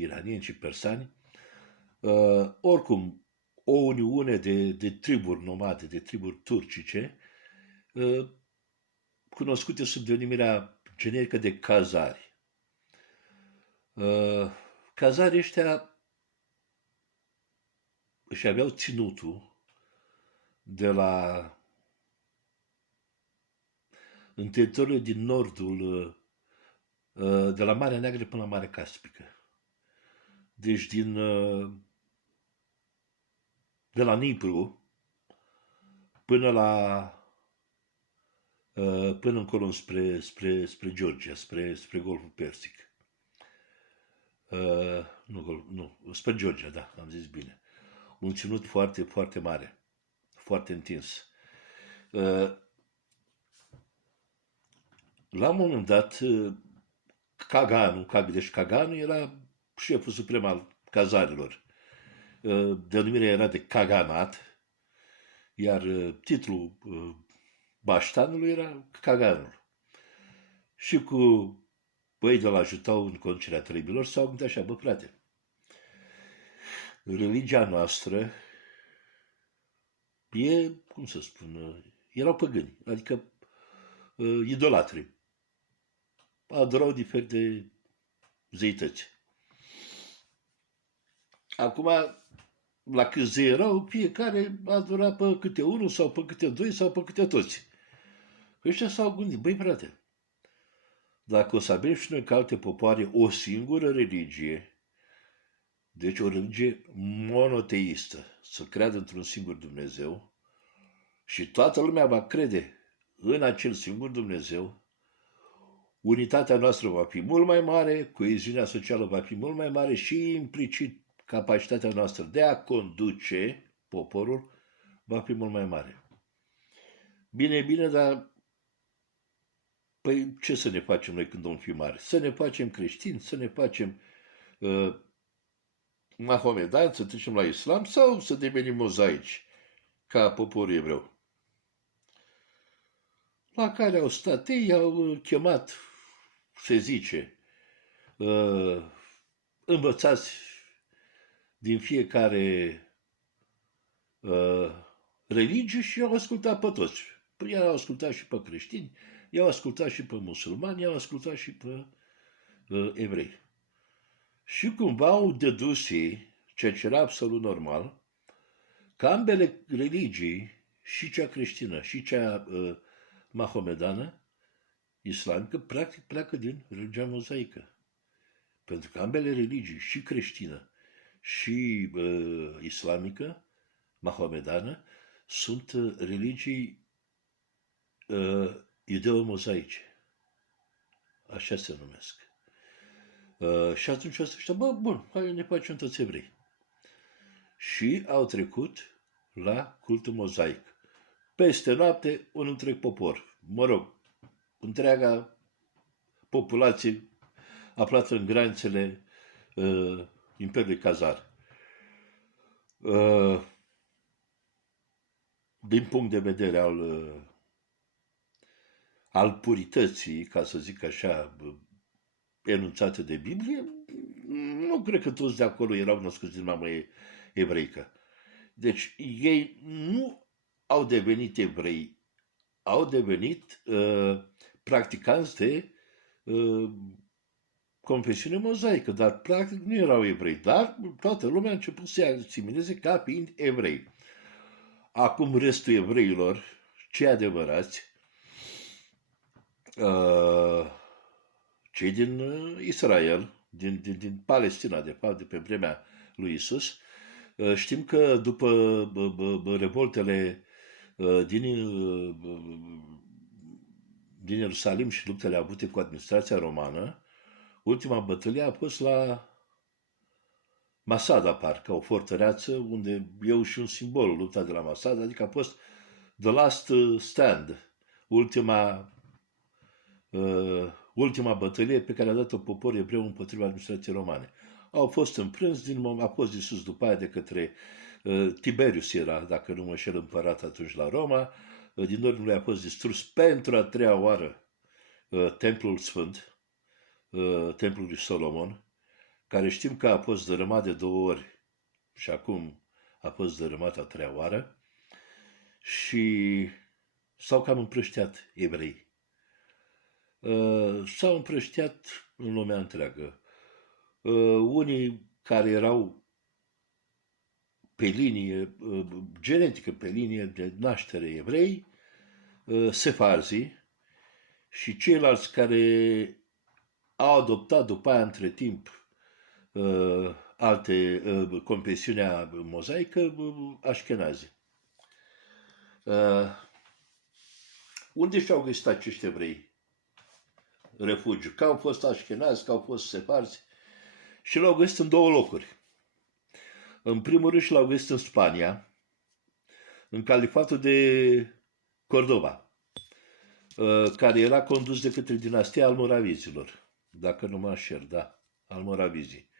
iranieni și persani. Oricum, o uniune de triburi nomade, de triburi turcice, cunoscute sub denumirea generică de Khazari. Khazarii ăștia își aveau ținutul în teritoriile din nordul, de la Marea Neagră până la Marea Caspică. Deci de la Nipru până încolo spre Georgia, spre Golful Persic. Spre Georgia, da, am zis bine. Un ținut foarte, foarte mare, foarte întins. La un moment dat, Kaganul era șeful suprem al Khazarilor. Denumirea era de Kaganat, iar titlul baștanului era Kaganul. Și cu băi de-l ajutau în conducerea tribilor s-au gândit așa, bă frate, religia noastră e, cum să spun, erau păgâni, adică idolatri. Adorau diferite zeități. Acum, la câți zei erau, fiecare adora pe câte unul sau pe câte doi sau pe câte toți. Ăștia s-au gândit, băi frate, dacă o să avem și noi ca alte popoare o singură religie, deci o religie monoteistă, să creadă într-un singur Dumnezeu și toată lumea va crede în acel singur Dumnezeu, unitatea noastră va fi mult mai mare, coeziunea socială va fi mult mai mare și implicit capacitatea noastră de a conduce poporul va fi mult mai mare. Bine, bine, dar păi ce să ne facem noi când vom fi mari? Să ne facem creștini, să ne facem mahomedani, să trecem la islam sau să devenim mozaici ca poporul evreu? La care au stat ei, au chemat, se zice, învățați din fiecare religie și i-au ascultat pe toți. Păi i-au ascultat și pe creștini, i-au ascultat și pe musulmani, i-au ascultat și pe evrei. Și cumva au dedus ei, ceea ce era absolut normal, că ambele religii, și cea creștină și cea mahomedană, islamică, practic pleacă din religia mozaică. Pentru că ambele religii, și creștină și islamică, mahomedană, sunt religii ideo-mozaice. Așa se numesc. Și atunci ăsta, bun, hai ne facem toți evrei. Și au trecut la cultul mozaic. Peste noapte, un întreg popor. Mă rog, întreaga populație aflată în granițele Imperiului Khazar. Din punct de vedere al purității, ca să zic așa, enunțate de Biblie, nu cred că toți de acolo erau născuți din mamă evreică. Deci ei nu au devenit evrei, au devenit practicanți de confesiune mozaică, dar practic nu erau evrei, dar toată lumea a început să-i asimileze ca fiind evrei. Acum restul evreilor, cei adevărați, cei din Israel, din Palestina, de fapt, de pe vremea lui Isus, știm că după revoltele din Ierusalim și luptele avute cu administrația romană, ultima bătălie a fost la Masada, parcă, o fortăreață unde eu și un simbol, lupta de la Masada, adică a fost the last stand, ultima bătălie pe care a dat-o poporul evreu împotriva administrației romane. Au fost înfrânți, a fost distrus după aia de către Tiberius era, dacă nu mă înșel, împărat atunci la Roma. Din ordinul lui a fost distrus pentru a treia oară templul sfânt, templul lui Solomon, care știm că a fost dărâmat de 2 ori și acum a fost dărâmat a 3-a oară și s-au cam împrăștiat evrei. S-au împrăștiat în lumea întreagă. Unii care erau pe linie genetică, pe linie de naștere evrei, sefarzii, și ceilalți care au adoptat după aia între timp alte confesiunea mozaică, așchenazi. Unde și-au găsit acești evrei refugiu? Că au fost așchenazi, că au fost sefarzi, și l-au găsit în 2 locuri. În primul rând și l-au găsit în Spania, în califatul de Cordova, care era condus de către dinastia almoravizilor, dacă nu mă înșel, da, almoravizii.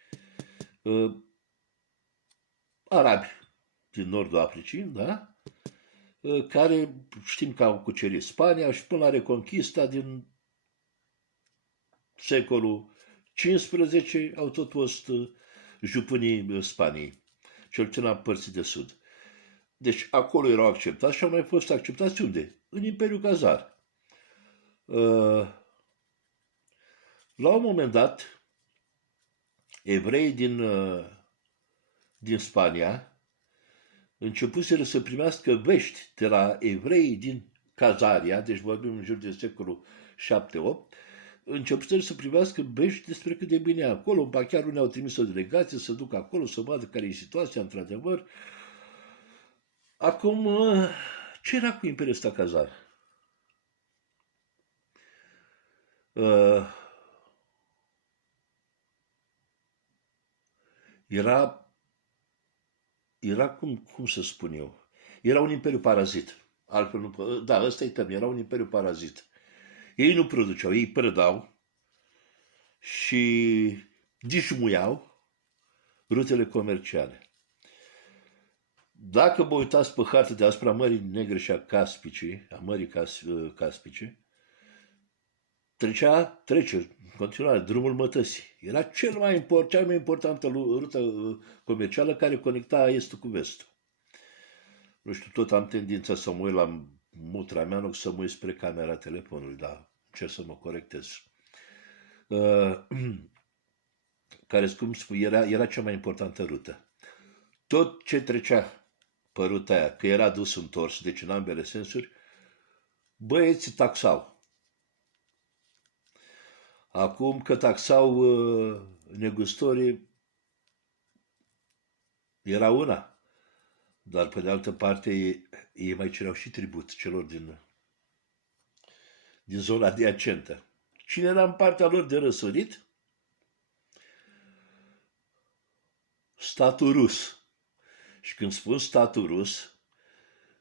Arabi din nordul Africii, da? Care știm că au cucerit Spania și până la Reconquista din secolul XV au tot fost jupânii Spaniei, cel puțin la părții de sud. Deci acolo erau acceptați și au mai fost acceptați unde? În Imperiul Khazar. La un moment dat, evrei din Spania începuseră să primească vești de la evrei din Cazaria, deci vorbim în jur de secolul 7-8, începuseră să primească vești despre cât de bine e acolo, ba chiar unii au trimis o delegație să ducă acolo, să vadă care e situația, într-adevăr. Acum, ce era cu Imperiul ăsta Khazar? Uh, era, era cum să spun eu, era un imperiu parazit. Altfel nu, da, ăsta e termen, era un imperiu parazit. Ei nu produceau, ei prădau și dișmuiau rutele comerciale. Dacă vă uitați pe hartă deasupra Mării Negre și a Caspicii, a Mării Caspice, trece în continuare drumul Mătăsii. Era cea mai importantă rută comercială care conecta estul cu vestul. Nu știu, tot am tendința să mă uit la mutra mea, nu să mă uit spre camera telefonului, dar încerc să mă corectez. Care, cum spun, era cea mai importantă rută. Tot ce trecea pe ruta aia, că era dus întors, deci în ambele sensuri, băieții taxau. Acum că taxau negustorii, era una, dar pe de altă parte ei mai cereau și tribut celor din zona adiacentă. Cine era în partea lor de răsărit? Statul rus. Și când spun statul rus,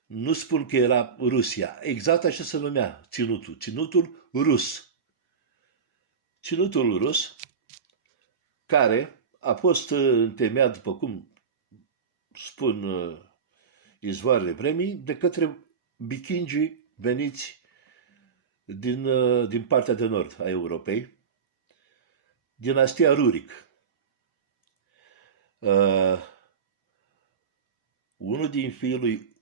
nu spun că era Rusia. Exact așa se numea ținutul. Ținutul rus. Ținutul rus, care a fost întemeiat, după cum spun izvoarele vremii, de către vikingii veniți din partea de nord a Europei, dinastia Ruric. Unul din fiii lui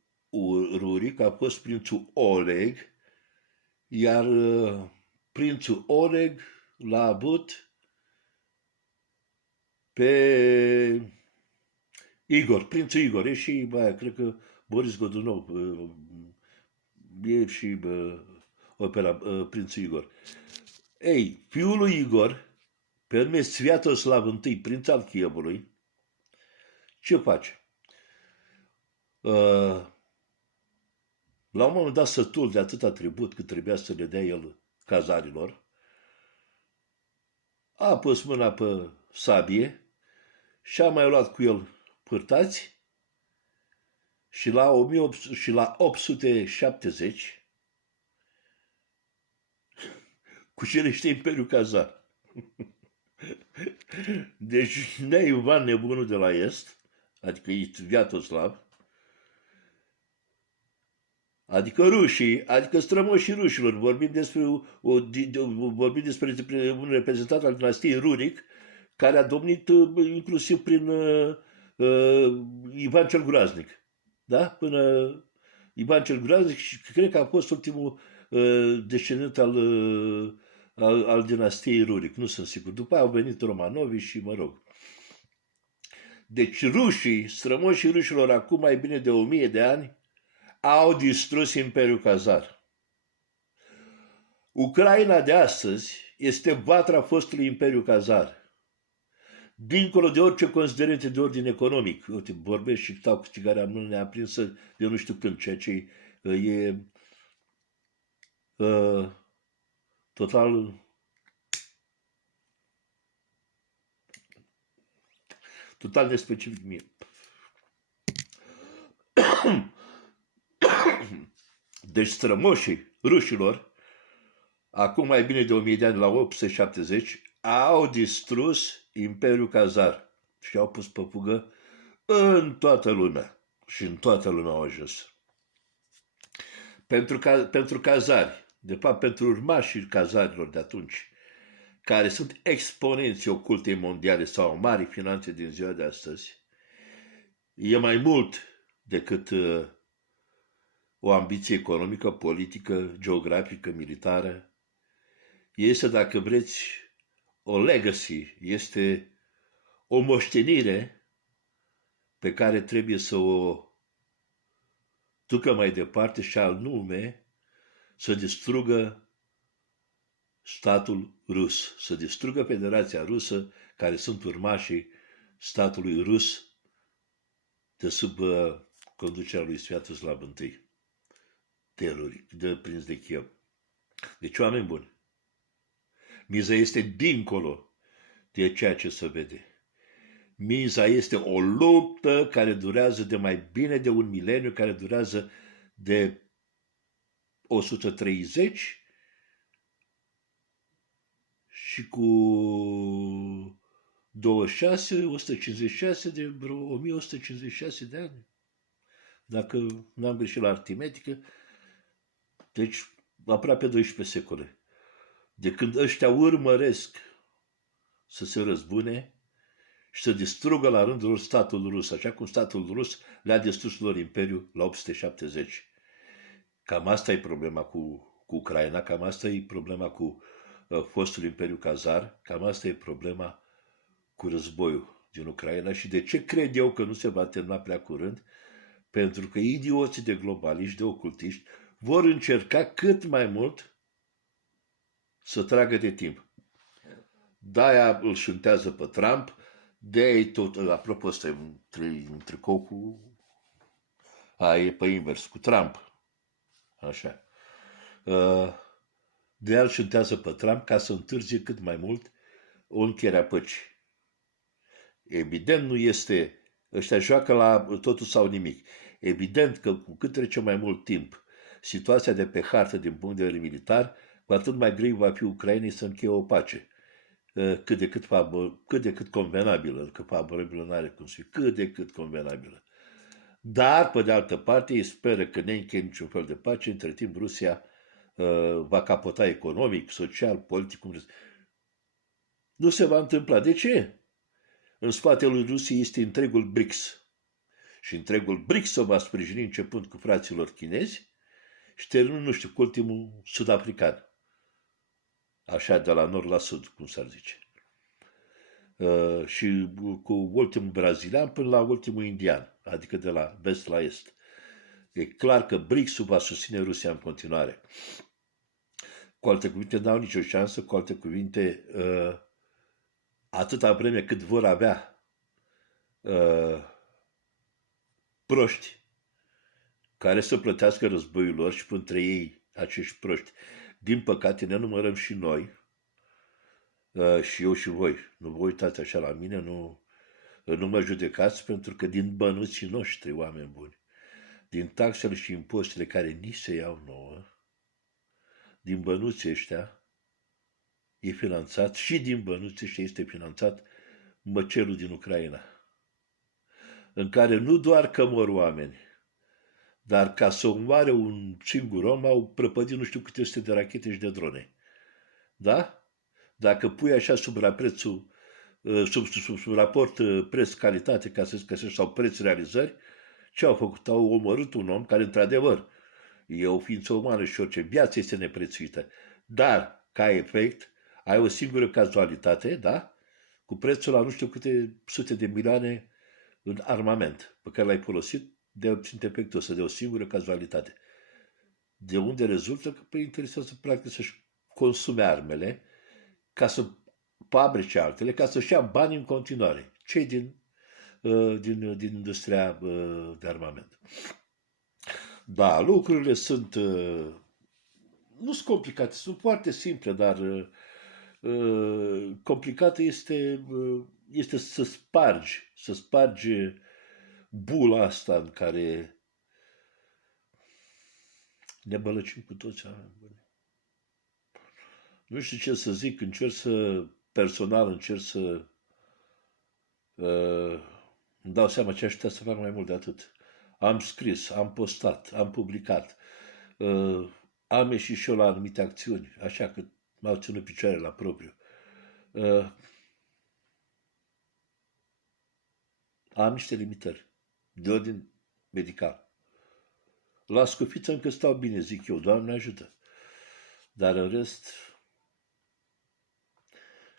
Ruric a fost prințul Oleg, iar prințul Oleg l-a avut pe Igor, prințul Igor. E și, cred că Boris Godunov, e și opera Prințul Igor. Ei, fiul lui Igor, pe nume Sviatoslav I, prinț al Chievului, ce face? La un moment dat, sătul de atâta tribut cât trebuia să le dea el cazarilor, a pus mâna pe sabie și a mai luat cu el pârtați și la 870 cucerește Imperiul Cazar. Deci Nea Ivan nebunul de la Est, adică Sviatoslav, adică rușii, adică strămoșii rușilor, vorbim despre un reprezentant al dinastiei Ruric, care a domnit inclusiv prin Ivan cel Groaznic. Da? Până Ivan cel Groaznic și cred că a fost ultimul descendent al dinastiei Ruric, nu sunt sigur. După aia au venit Romanovii și mă rog. Deci rușii, strămoșii rușilor, acum mai bine de 1000 de ani, au distrus Imperiul Cazar. Ucraina de astăzi este vatra fostului Imperiu Cazar. Dincolo de orice considerente de ordine economic. Uite, vorbesc și stau cu țigara neaprinsă de nu știu când, ceea ce e total nespecific mie. Deci strămoșii rușilor, acum mai bine de 1000 de ani, la 870, au distrus Imperiul Cazar și au pus pe fugă în toată lumea. Și în toată lumea au ajuns. Pentru cazari, de fapt pentru urmașii cazarilor de atunci, care sunt exponenții ocultei mondiale sau mari finanțe din ziua de astăzi, e mai mult decât o ambiție economică, politică, geografică, militară. Este, dacă vreți, o legacy, este o moștenire pe care trebuie să o ducă mai departe și anume să distrugă statul rus, să distrugă Federația Rusă, care sunt urmașii statului rus de sub conducerea lui Sviatoslav I, de prinț de Kiev. Deci, oameni buni, Miza este dincolo de ceea ce se vede. Miza este o luptă care durează de mai bine de un mileniu, care durează de 130 și cu 26, 156 de vreo 1156 de ani. Dacă n-am greșit la aritmetică, deci aproape 12 secole. De când ăștia urmăresc să se răzbune și să distrugă la rândul lor statul rus, așa cum statul rus le-a distrus lor imperiul la 870. Cam asta e problema cu Ucraina, cam asta e problema cu fostul Imperiu Cazar, cam asta e problema cu războiul din Ucraina și de ce cred eu că nu se va termina prea curând? Pentru că idioții de globaliști, de ocultiști, vor încerca cât mai mult să tragă de timp. De-aia îl șuntează pe Trump, de-aia tot, apropo, ăsta e un tricou cu, e pe invers, cu Trump. Așa. De-aia îl șuntează pe Trump ca să întârzie cât mai mult o încheiere a păcii. Evident nu este, ăștia joacă la totul sau nimic. Evident că cu cât trece mai mult timp, situația de pe hartă din punct de vedere militar, cu atât mai greu va fi Ucrainei să încheie o pace. Cât de cât convenabilă, că favorabilă nu are cum să fie, cât de cât convenabilă. Dar, pe de altă parte, ei speră că neîncheie niciun fel de pace, între timp Rusia va capota economic, social, politic, cum vreți. Nu se va întâmpla. De ce? În spatele lui Rusiei este întregul BRICS. Și întregul BRICS se va sprijini începând cu fraților chinezi și terminând, nu știu, cu ultimul sud-african. Așa, de la nord la sud, cum s-ar zice. Și cu ultimul brazilian până la ultimul indian, adică de la vest la est. E clar că BRICS-ul va susține Rusia în continuare. Cu alte cuvinte, n-au nicio șansă, cu alte cuvinte, atâta vreme cât vor avea proști care să plătească războiul lor și între ei acești proști. Din păcate ne numărăm și noi, și eu și voi. Nu vă uitați așa la mine, nu mă judecați, pentru că din bănuții noștri, oameni buni, din taxele și impozitele care ni se iau nouă, din bănuții ăștia e finanțat și din bănuții ăștia este finanțat măcelul din Ucraina, în care nu doar că mor oameni, dar ca să omoare un singur om au prăpădit nu știu câte sute de rachete și de drone. Da? Dacă pui așa sub raport preț-calitate, ca să găsești, sau preț-realizări, ce au făcut? Au omorât un om care, într-adevăr, e o ființă umană și orice viață este neprețuită. Dar, ca efect, ai o singură cazualitate, da? Cu prețul la nu știu câte sute de milioane în armament pe care l-ai folosit de obținut efectul ăsta, de o singură cazualitate. De unde rezultă că pe interesează practic să-și consume armele ca să fabrice altele, ca să-și ia bani în continuare, cei din industria de armament. Da, lucrurile sunt, nu sunt complicate, sunt foarte simple, dar complicată este să spargi bula asta în care ne bălăcim cu toți oameni buni. Nu știu ce să zic, personal încerc să îmi dau seama ce aș putea să fac mai mult de atât. Am scris, am postat, am publicat, am ieșit și eu la anumite acțiuni, așa că m-au ținut picioare la propriu. Am niște limitări de ordin medical. La scufiță încă stau bine, zic eu, Doamne ajută. Dar în rest,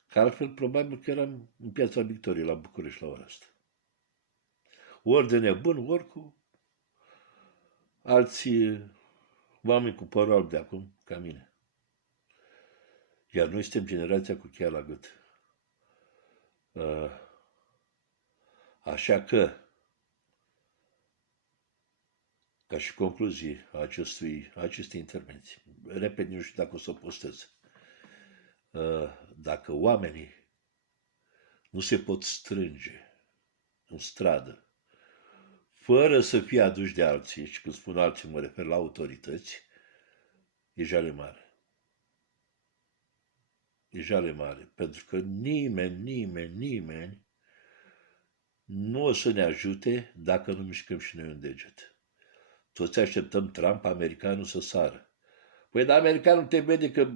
că altfel probabil că eram în Piața Victoriei la București la ora asta. Ori de nebun, ori cu alții oameni cu părul alb de acum, ca mine. Iar noi suntem generația cu cheia la gât. Așa că, ca și concluzie a acestei intervenții, repet, nu știu dacă o să o postez, Dacă oamenii nu se pot strânge în stradă, fără să fie aduși de alții, și când spun alții mă refer la autorități, e jale mare. E jale mare, pentru că nimeni nu o să ne ajute dacă nu mișcăm și noi un deget. Toți așteptăm Trump, americanul să sară. Păi, dar americanul te vede că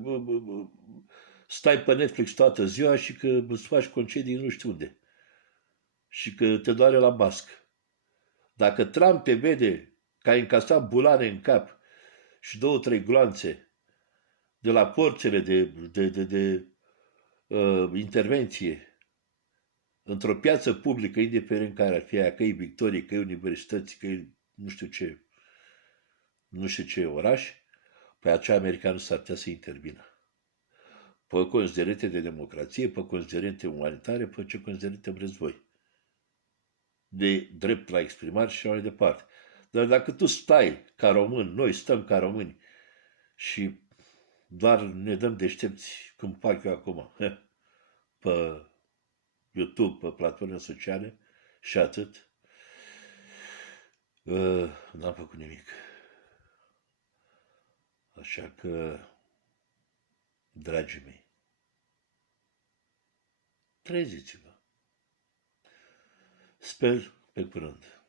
stai pe Netflix toată ziua și că îți faci concedii nu știu unde. Și că te doare la basc. Dacă Trump te vede că ai încasat bulane în cap și 2-3 gloanțe de la porțile de intervenție într-o piață publică, indiferent care ar fi aia, că e Victorie, că e universități, că e nu știu ce oraș, pe acea americanul s-ar putea să intervină. Pe considerente de democrație, pe considerente umanitare, pe ce considerente vreți voi. De drept la exprimare și mai departe. Dar dacă tu stai ca român, noi stăm ca români și doar ne dăm deștepți, cum fac eu acum, pe YouTube, pe platforme sociale și atât, n-am făcut nimic. Așa că, dragii mei, treziți-vă. Sper pe curând.